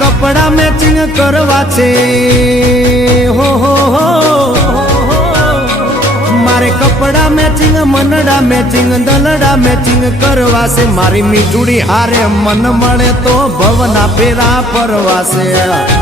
કપડા મેચિંગ કરવા છે હો મારે કપડા મેચિંગ મનડા મેચિંગ દલડા મેચિંગ કરવા છે મારી મીઠુડી હારે મન મળે તો ભવના ફેરા ફરવા છે